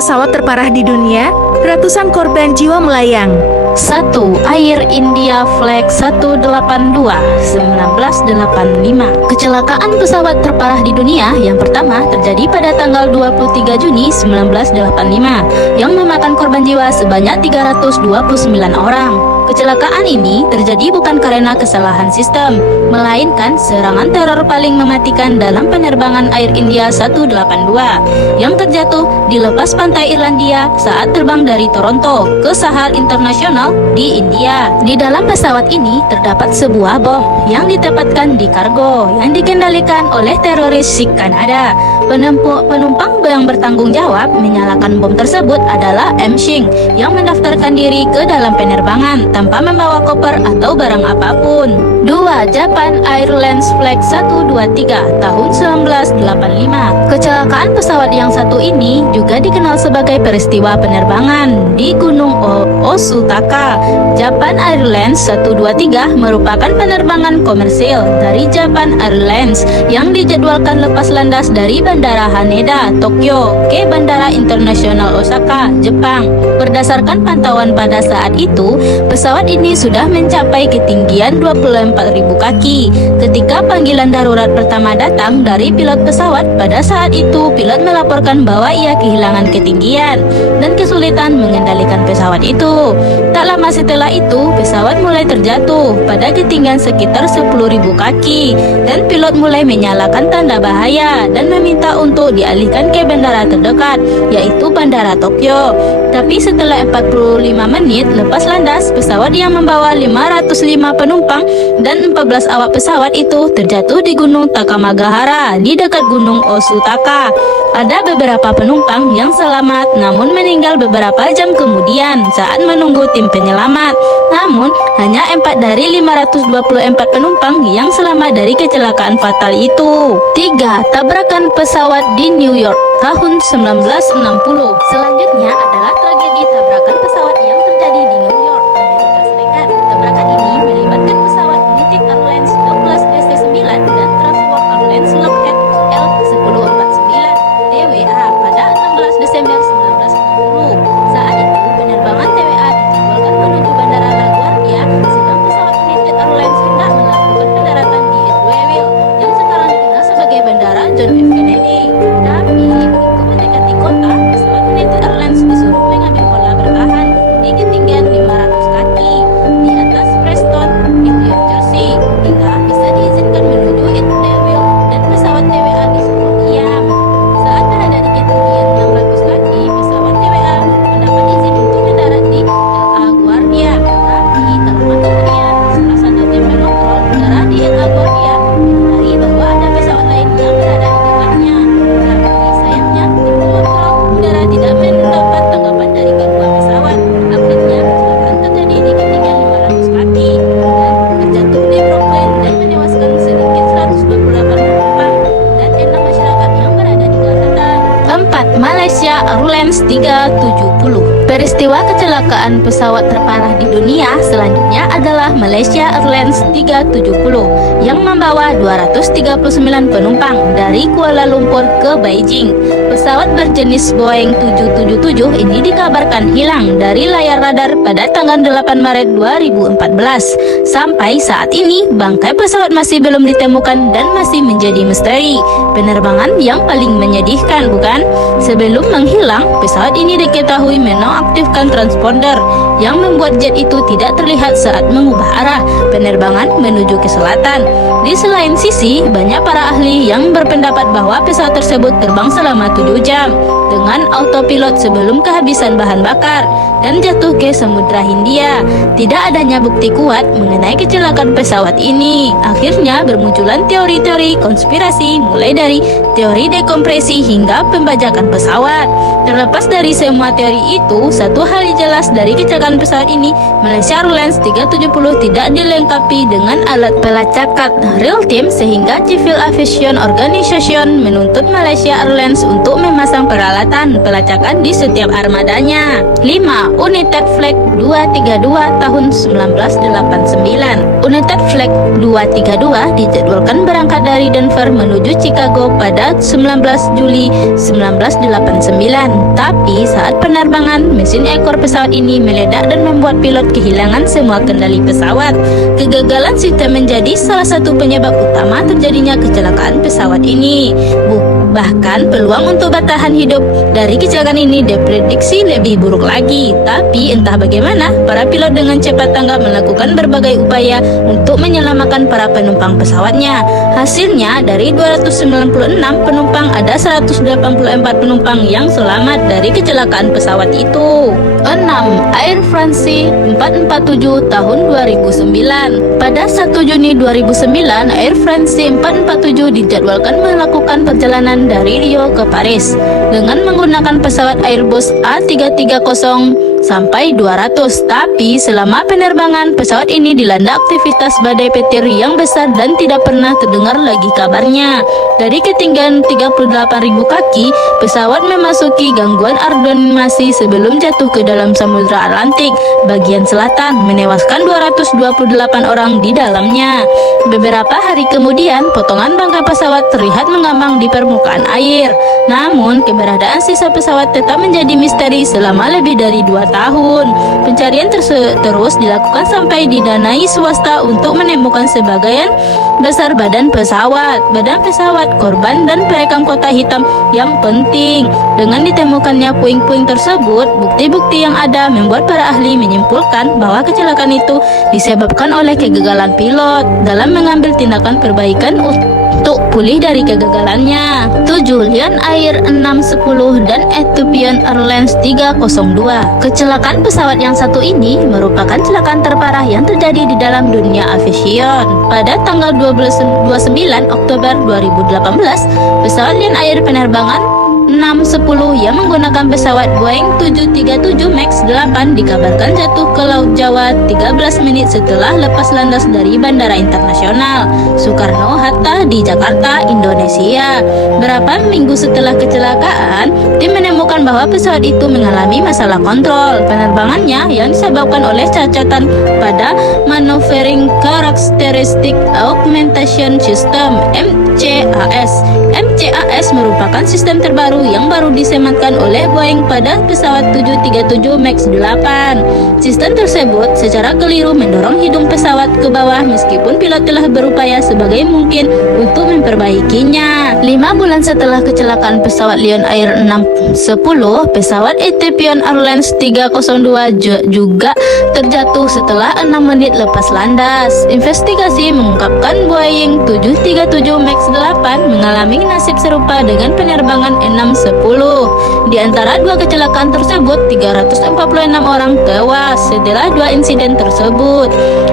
pesawat terparah di dunia, ratusan korban jiwa melayang. 1. Air India Flight 182 1985. Kecelakaan pesawat terparah di dunia yang pertama terjadi pada tanggal 23 Juni 1985 yang memakan korban jiwa sebanyak 329 orang. Kecelakaan ini terjadi bukan karena kesalahan sistem, melainkan serangan teror paling mematikan dalam penerbangan Air India 182 yang terjatuh di lepas pantai Irlandia saat terbang dari Toronto ke Sahar Internasional di India. Di dalam pesawat ini terdapat sebuah bom yang ditempatkan di kargo yang dikendalikan oleh teroris Sikh Kanada. Penumpang yang bertanggung jawab menyalakan bom tersebut adalah M. Singh yang mendaftarkan diri ke dalam penerbangan tanpa membawa koper atau barang apapun. 2. Japan Airlines Flight 123 tahun 1985. Kecelakaan pesawat yang satu ini juga dikenal sebagai peristiwa penerbangan di Gunung Osutaka. Japan Airlines 123 merupakan penerbangan komersil dari Japan Airlines yang dijadwalkan lepas landas dari Bandara Haneda, Tokyo ke Bandara Internasional Osaka, Jepang. Berdasarkan pantauan pada saat itu, pesawat ini sudah mencapai ketinggian 24.000 kaki. Ketika panggilan darurat pertama datang dari pilot pesawat, pada saat itu pilot melaporkan bahwa ia kehilangan ketinggian dan kesulitan mengendalikan pesawat itu. Tak lama setelah itu, pesawat mulai terjatuh pada ketinggian sekitar 10.000 kaki dan pilot mulai menyalakan tanda bahaya dan meminta untuk dialihkan ke bandara terdekat, yaitu Bandara Tokyo. Tapi setelah 45 menit lepas landas, pesawat yang membawa 505 penumpang dan 14 awak pesawat itu terjatuh di Gunung Takamagahara di dekat Gunung Osutaka. Ada beberapa penumpang yang selamat namun meninggal beberapa jam kemudian saat menunggu tim penyelamat. Namun, hanya 4 dari 524 penumpang yang selamat dari kecelakaan fatal itu. 3. Tabrakan pesawat di New York tahun 1960. Selanjutnya adalah tragedi tabrakan pesawat yang terjadi di New York, Amerika Serikat. Tabrakan ini melibatkan pesawat United Airlines Douglas DC-9 dan Transworld Airlines Lockheed L-1049 TWA pada 16 Desember 1960. Saat itu, penerbangan TWA dijadwalkan menuju Bandara LaGuardia, sedang pesawat United Airlines hendak melakukan pendaratan di Edwardsville yang sekarang dikenal sebagai Bandara John F. Kennedy. Tapi begitu mendekati kota, pesawat United Airlines disuruh mengambil pola bertahan di ketinggian 500 kaki di atas Preston, New Jersey, hingga bisa diizinkan menuju Edwardsville dan pesawat TWA disuruh diam. Saat berada di ketinggian 600 kaki, pesawat TWA mendapat izin untuk mendarat di LaGuardia. Tapi tak lama kemudian, salah satu tim pengontrol udara di LaGuardia menyadari bahwa ada pesawat lain yang berada di dekatnya. Tapi sayangnya, tim pengontrol udara tidak mendapat tanggapan dari kedua pesawat. Akhirnya, kecelakaan terjadi di ketinggian 500 kaki dan terjatuh di Brooklyn dan menewaskan sedikit 128 penumpang dan 6 masyarakat yang berada di daratan. 4. Malaysia Airlines 370. Peristiwa kecelakaan pesawat terparah di dunia selanjutnya adalah Malaysia Airlines 370 yang membawa 239 penumpang dari Kuala Lumpur ke Beijing. Pesawat berjenis Boeing 777 ini dikabarkan hilang dari layar radar pada tanggal 8 Maret 2014. Sampai saat ini, bangkai pesawat masih belum ditemukan dan masih menjadi misteri. Penerbangan yang paling menyedihkan, bukan? Sebelum menghilang, pesawat ini diketahui menonaktifkan transponder yang membuat jet itu tidak terlihat saat mengubah arah penerbangan menuju ke selatan. Di selain sisi, banyak para ahli yang berpendapat bahwa pesawat tersebut terbang selama 7 jam dengan autopilot sebelum kehabisan bahan bakar dan jatuh ke Samudra Hindia. Tidak adanya bukti kuat mengenai kecelakaan pesawat ini. Akhirnya bermunculan teori-teori konspirasi mulai dari teori dekompresi hingga pembajakan pesawat. Terlepas dari semua teori itu, satu hal jelas dari kecelakaan pesawat ini, Malaysia Airlines 370 tidak dilengkapi dengan alat pelacakan real time sehingga Civil Aviation Organization menuntut Malaysia Airlines untuk memasang peralatan pelacakan di setiap armadanya. 5. United Flight 232 tahun 1989. United Flight 232 dijadwalkan berangkat dari Denver menuju Chicago pada 19 Juli 1989. Tapi saat penerbangan, mesin ekor pesawat ini meledak dan membuat pilot kehilangan semua kendali pesawat. Kegagalan sistem menjadi salah satu penyebab utama terjadinya kecelakaan pesawat ini. Bahkan peluang untuk bertahan hidup dari kecelakaan ini diprediksi lebih buruk lagi. Tapi entah bagaimana, para pilot dengan cepat tanggap melakukan berbagai upaya untuk menyelamatkan para penumpang pesawatnya. Hasilnya, dari 296 penumpang ada 184 penumpang yang selamat dari kecelakaan pesawat itu. 6. Air France 447 tahun 2009. Pada 1 Juni 2009, Air France 447 dijadwalkan melakukan perjalanan dari Rio ke Paris dengan menggunakan pesawat Airbus A330 sampai 200. Tapi selama penerbangan, pesawat ini dilanda aktivitas badai petir yang besar dan tidak pernah terdengar lagi kabarnya. Dari ketinggian 38.000 kaki, pesawat memasuki gangguan aerodinamasi sebelum jatuh ke dalam Samudra Atlantik bagian selatan, menewaskan 228 orang di dalamnya. Beberapa hari kemudian, potongan bangkai pesawat terlihat mengambang di permukaan air. Namun, keberadaan sisa pesawat tetap menjadi misteri selama lebih dari 2 tahun. Pencarian terus dilakukan sampai didanai swasta untuk menemukan sebagian besar badan pesawat, korban, dan perekam kotak hitam yang penting. Dengan ditemukannya puing-puing tersebut, bukti-bukti yang ada membuat para ahli menyimpulkan bahwa kecelakaan itu disebabkan oleh kegagalan pilot dalam mengambil tindakan perbaikan untuk pulih dari kegagalannya. 7. Lion Air 610 dan Ethiopian Airlines 302. Kecelakaan pesawat yang satu ini merupakan kecelakaan terparah yang terjadi di dalam dunia aviation. Pada tanggal 29 Oktober 2018, pesawat Lion Air penerbangan 610 yang menggunakan pesawat Boeing 737 MAX 8 dikabarkan jatuh ke Laut Jawa 13 menit setelah lepas landas dari Bandara Internasional Soekarno-Hatta di Jakarta, Indonesia. Berapa minggu setelah kecelakaan, tim menemukan bahwa pesawat itu mengalami masalah kontrol penerbangannya yang disebabkan oleh cacatan pada Maneuvering Characteristic Augmentation System (MCAS). MCAS merupakan sistem terbaru yang baru disematkan oleh Boeing pada pesawat 737 MAX 8. Sistem tersebut secara keliru mendorong hidung pesawat ke bawah meskipun pilot telah berupaya sebagai mungkin untuk memperbaikinya. 5 bulan setelah kecelakaan pesawat Lion Air 610, pesawat Ethiopian Airlines 302 juga terjatuh setelah 6 menit lepas landas. Investigasi mengungkapkan Boeing 737 MAX 8 mengalami nasib serupa dengan penerbangan 610. Di antara dua kecelakaan tersebut, 346 orang tewas setelah 2 insiden tersebut.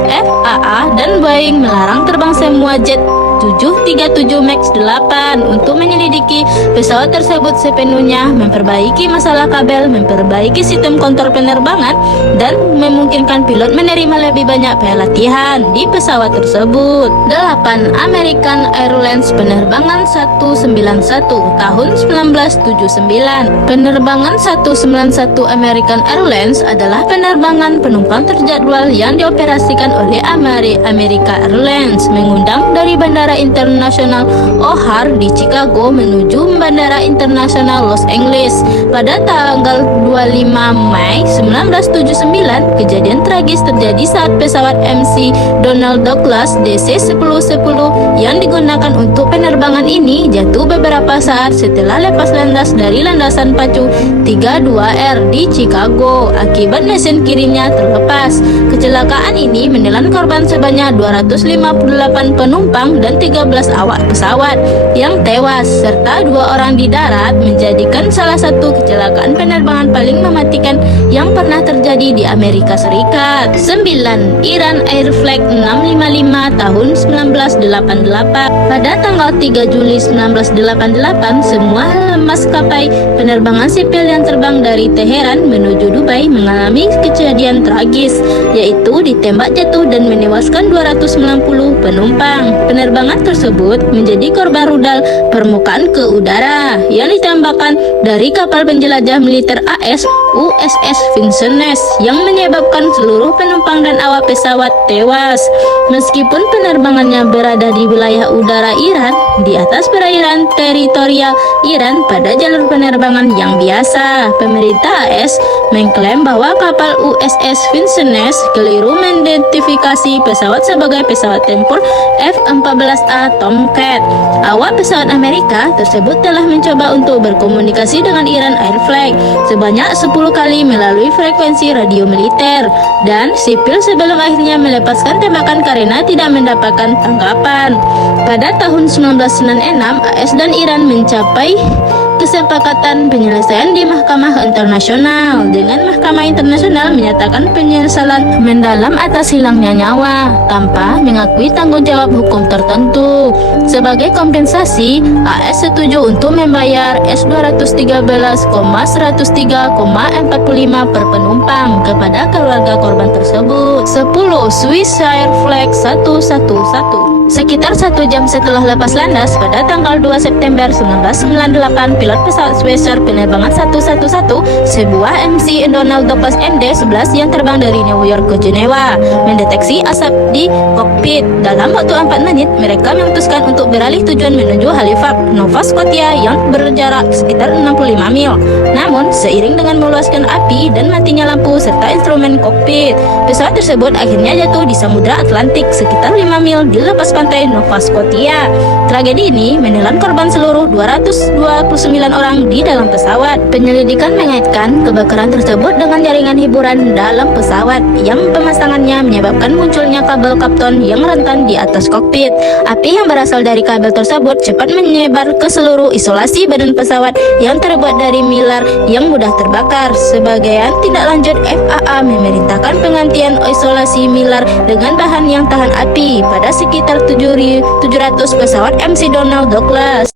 FAA dan Boeing melarang terbang semua jet 737 MAX 8 untuk menyelidiki pesawat tersebut sepenuhnya, memperbaiki masalah kabel, memperbaiki sistem kontrol penerbangan, dan memungkinkan pilot menerima lebih banyak pelatihan di pesawat tersebut. 8. American Airlines penerbangan 191 tahun 1979. Penerbangan 191 American Airlines adalah penerbangan penumpang terjadwal yang dioperasikan oleh America Airlines, mengundang dari Bandara Internasional O'Hare di Chicago menuju Bandara Internasional Los Angeles. Pada tanggal 25 Mei 1979, kejadian tragis terjadi saat pesawat MC Donald Douglas DC-1010 yang digunakan untuk penerbangan ini jatuh beberapa saat setelah lepas landas dari landasan pacu 32R di Chicago akibat mesin kirinya terlepas. Kecelakaan ini menelan korban sebanyak 258 penumpang dan 13 awak pesawat yang tewas serta 2 orang di darat, menjadikan salah satu kecelakaan penerbangan paling mematikan yang pernah terjadi di Amerika Serikat. 9. Iran Air Flight 655 tahun 1988. Pada tanggal 3 Juli 1988, semua maskapai penerbangan sipil yang terbang dari Teheran menuju Dubai mengalami kejadian tragis, yaitu ditembak jatuh dan menewaskan 290 penumpang. Penerbangan penerbangan tersebut menjadi korban rudal permukaan ke udara yang ditembakkan dari kapal penjelajah militer AS USS Vincennes yang menyebabkan seluruh penumpang dan awak pesawat tewas. Meskipun penerbangannya berada di wilayah udara Iran, di atas perairan teritorial Iran pada jalur penerbangan yang biasa, pemerintah AS mengklaim bahwa kapal USS Vincennes keliru mengidentifikasi pesawat sebagai pesawat tempur F-14A Tomcat. Awak pesawat Amerika tersebut telah mencoba untuk berkomunikasi dengan Iran Air Flight sebanyak 10 kali melalui frekuensi radio militer dan sipil sebelum akhirnya melepaskan tembakan karena tidak mendapatkan tanggapan. Pada tahun 1996, AS dan Iran mencapai kesepakatan penyelesaian di Mahkamah Internasional dengan Mahkamah Internasional menyatakan penyesalan mendalam atas hilangnya nyawa tanpa mengakui tanggung jawab hukum tertentu. Sebagai kompensasi, AS setuju untuk membayar S213,103,45 per penumpang kepada keluarga korban tersebut. 10. Swiss Air Flight 111. Sekitar 1 jam setelah lepas landas pada tanggal 2 September 1998, pilot pesawat Swiss Air penerbangan 111, sebuah MC Donald Douglas MD-11 yang terbang dari New York ke Jenewa, mendeteksi asap di kokpit. Dalam waktu 4 menit, mereka memutuskan untuk beralih tujuan menuju Halifax, Nova Scotia yang berjarak sekitar 65 mil. Namun, seiring dengan meluaskan api dan matinya lampu serta instrumen kokpit, pesawat tersebut akhirnya jatuh di Samudra Atlantik sekitar 5 mil di lepas pantai Nova Scotia. Tragedi ini menelan korban seluruh 229 orang di dalam pesawat. Penyelidikan mengaitkan kebakaran tersebut dengan jaringan hiburan dalam pesawat yang pemasangannya menyebabkan munculnya kabel kapton yang rentan di atas kokpit. Api yang berasal dari kabel tersebut cepat menyebar ke seluruh isolasi badan pesawat yang terbuat dari milar yang mudah terbakar. Sebagian tindak lanjut FAA memerintahkan penggantian isolasi milar dengan bahan yang tahan api pada sekitar 700 pesawat MC Donald Douglas.